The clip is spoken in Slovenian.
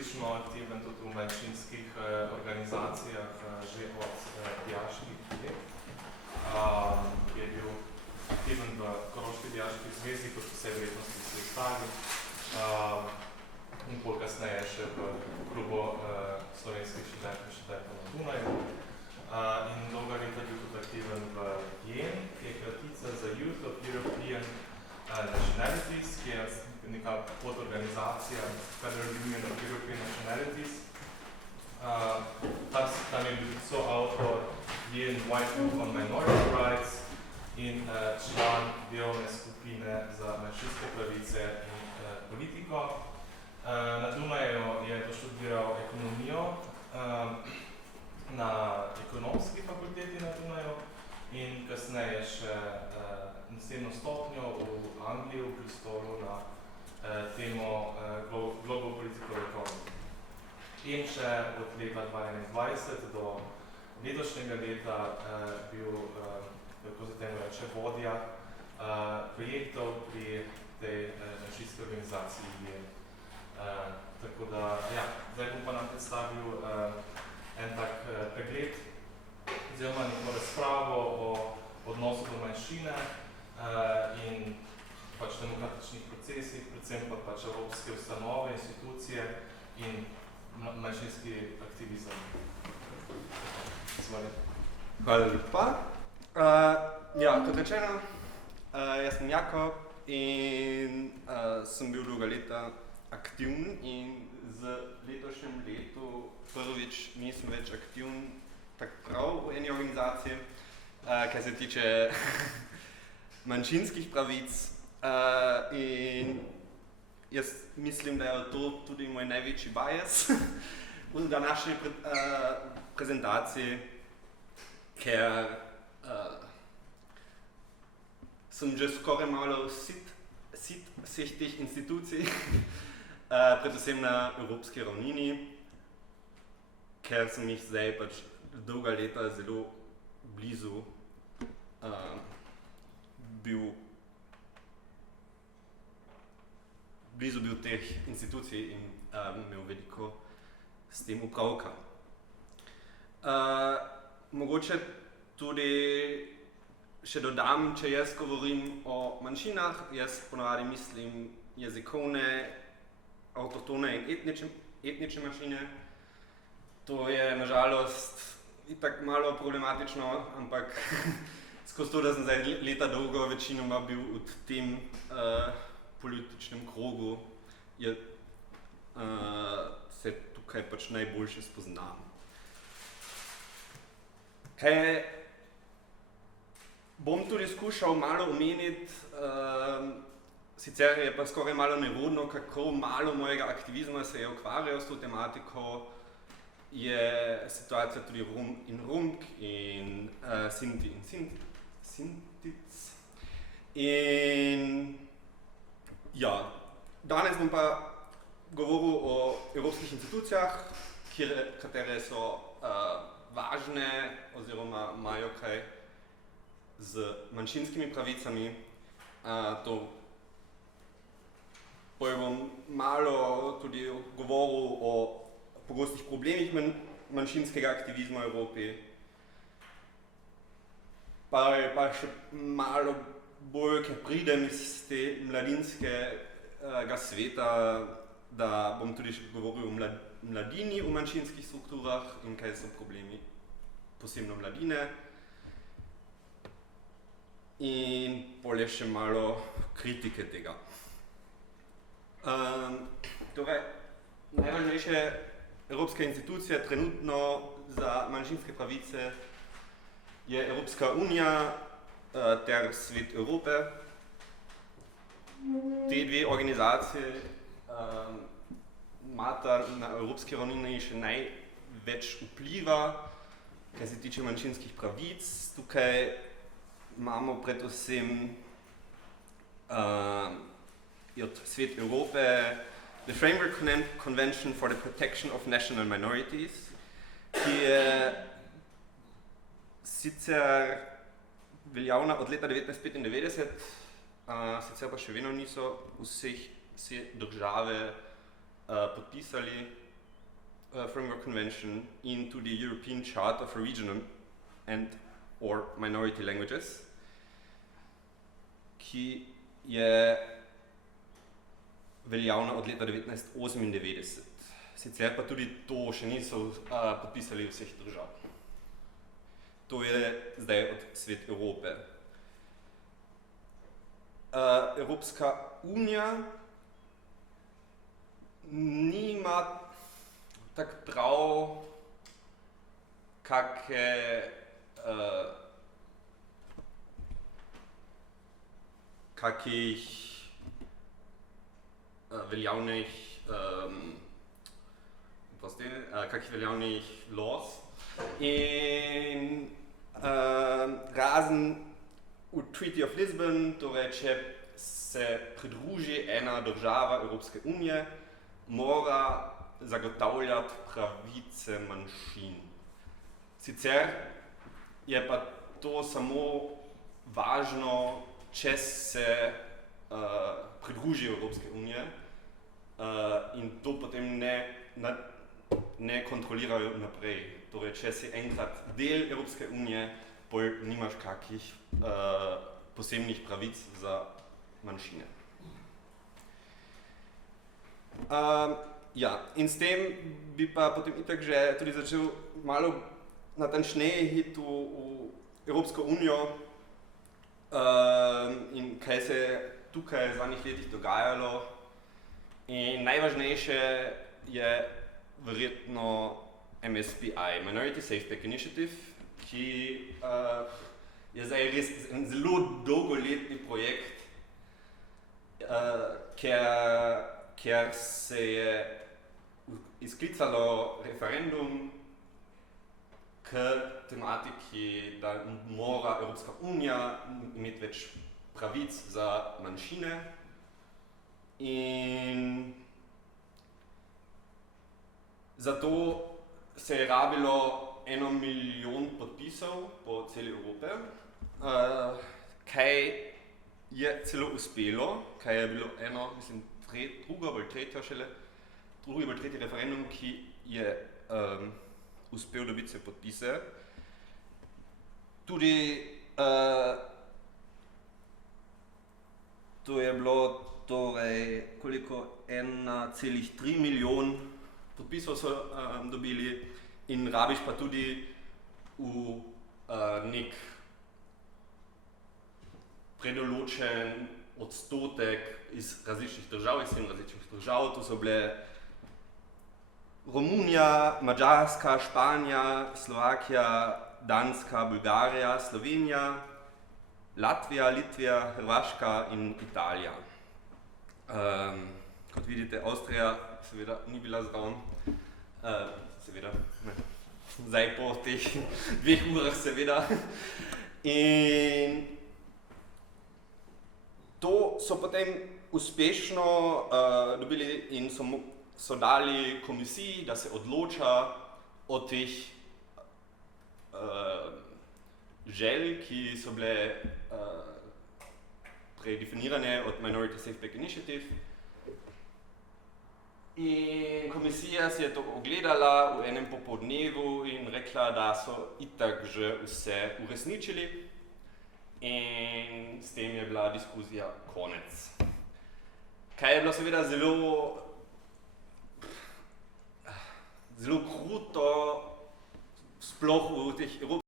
politično aktiven tudi v manjšinskih organizacijah že od dijaških let. Je bil aktiven v Koroški dijaški zvezi, kot vse vrednosti vsi ostali, in pol kasneje še v klubu slovenskih študentov na Dunaju. In dolga leta bil tudi aktiven v JEN, ki je kratica za Youth of European Nationalities, ki je neka podorganizacija Federal Union of European Nationalities. Tam je bil soavtor JEN White Group on Minority Rights in član delovne skupine za manjšinske pravice in politiko. Na Dunaju je doštudiral ekonomijo na ekonomski fakulteti na Dunaju in kasneje še naslednjo stopnjo v Angliji, v Bristolu na temo Global Political Economy. In še od leta 2021 do letošnjega leta bil, kako se temu reče, vodja projektov pri tej manjšinski organizaciji JEN. Tako da, ja, zdaj bom pa nam predstavil en tak pregled, oziroma neko razpravo o odnosu do manjšine in pač demokratičnih procesih, predvsem pa pač evropske ustanove, institucije in manjšinski aktivizem. Zvali. Hvala lepa. Ja, kot rečeno, jaz sem Jako in sem bil dolga leta aktiven in z letošnjem letu prvič nisem več aktiven tak prav v eni organizaciji, kar se tiče manjšinskih pravic. In jaz mislim, da je to tudi moj največji bias v današnji prezentaciji, ker sem že skoraj malo sit vseh teh institucij, predvsem na evropski ravnini, ker sem jih zdaj pač dolga leta zelo blizu bil teh institucij in imel veliko s tem upravka. Mogoče tudi še dodam, če jaz govorim o manjšinah, jaz ponavadi mislim jezikovne, avtohtone in etnične manjšine. To je nažalost itak malo problematično, ampak skozi to, da sem zdaj leta dolgo večinoma bil v tem političnem krogu, se tukaj pač najboljše spoznam. Bom tudi skušal malo omeniti, sicer je pa skoraj malo nerodno, kako malo mojega aktivizma se je ukvarjal s to tematiko, je situacija tudi Rom in Romk in Sinti in Sintic. In ja, danes bom pa govoril o evropskih institucijah, katere so važne oziroma imajo kaj z manjšinskimi pravicami. Bom malo tudi govoril o pogostih problemih manjšinskega aktivizma v Evropi, pa še malo bolj, ker pridem iz te mladinskega sveta, da bom tudi še govoril o mladini v manjšinskih strukturah in kaj so problemi posebno mladine. In bolje še malo kritike tega. Torej, najvažnejše evropske institucije trenutno za manjšinske pravice je Evropska unija ter Svet Evrope. Te dve organizacije imata na evropski ravnini še največ vpliva, kar se tiče manjšinskih pravic. Tukaj imamo predvsem Svet Evrope, The Framework Convention for the Protection of National Minorities, ki je sicer veljavna od leta 1995, sicer pa še vedno niso vse države podpisali Framework Convention into the European Charter for Regional and or Minority Languages, ki je veljavna od leta 1998. Sicer pa tudi to še niso podpisali vseh držav. To je zdaj od Svet Evrope. Evropska unija nima tak prav kakih veljavnih laws in razen v Treaty of Lisbon, torej če se pridruži ena država Evropske unije, mora zagotavljati pravice manjšin. Sicer je pa to samo važno, če se pridruži Evropske unije in to potem ne kontrolirajo naprej. Torej, če si enkrat del Evropske unije, pol nimaš kakih posebnih pravic za manjšine. Ja, in s tem bi pa potem itak že tudi začel malo natančneje iti v Evropsko unijo in kaj se je tukaj v zadnjih letih dogajalo. In najvažnejše je verjetno MSPI, Minority Safepack Initiative, ki je zdaj res en zelo dolgoletni projekt, ker se je izklicalo referendum k tematiki, da mora Evropska unija imeti več pravic za manjšine in zato se je rabilo 1 milijon podpisov po celi Evropi, kaj je celo uspelo, kaj je bilo drugi ali tretji referendum, ki je uspel dobiti se podpise. Tudi to je bilo torej koliko 1,3 milijon podpisov so dobili in rabiš pa tudi v nek predoločen odstotek iz različnih držav, to so bile Romunija, Madžarska, Španija, Slovakija, Danska, Bolgarija, Slovenija, Latvija, Litvija, Hrvaška in Italija. Kot vidite, Avstrija seveda ni bila zraven, seveda, ne, zdaj po teh 2 urah seveda. In to so potem uspešno dobili in so dali komisiji, da se odloča o teh želj, ki so bile predefinirane od Minority Safepack Initiative. In komisija si je to ogledala v enem popoldnevu in rekla, da so itak že vse uresničili in s tem je bila diskusija konec. Kaj je bilo seveda zelo kruto, sploh v teh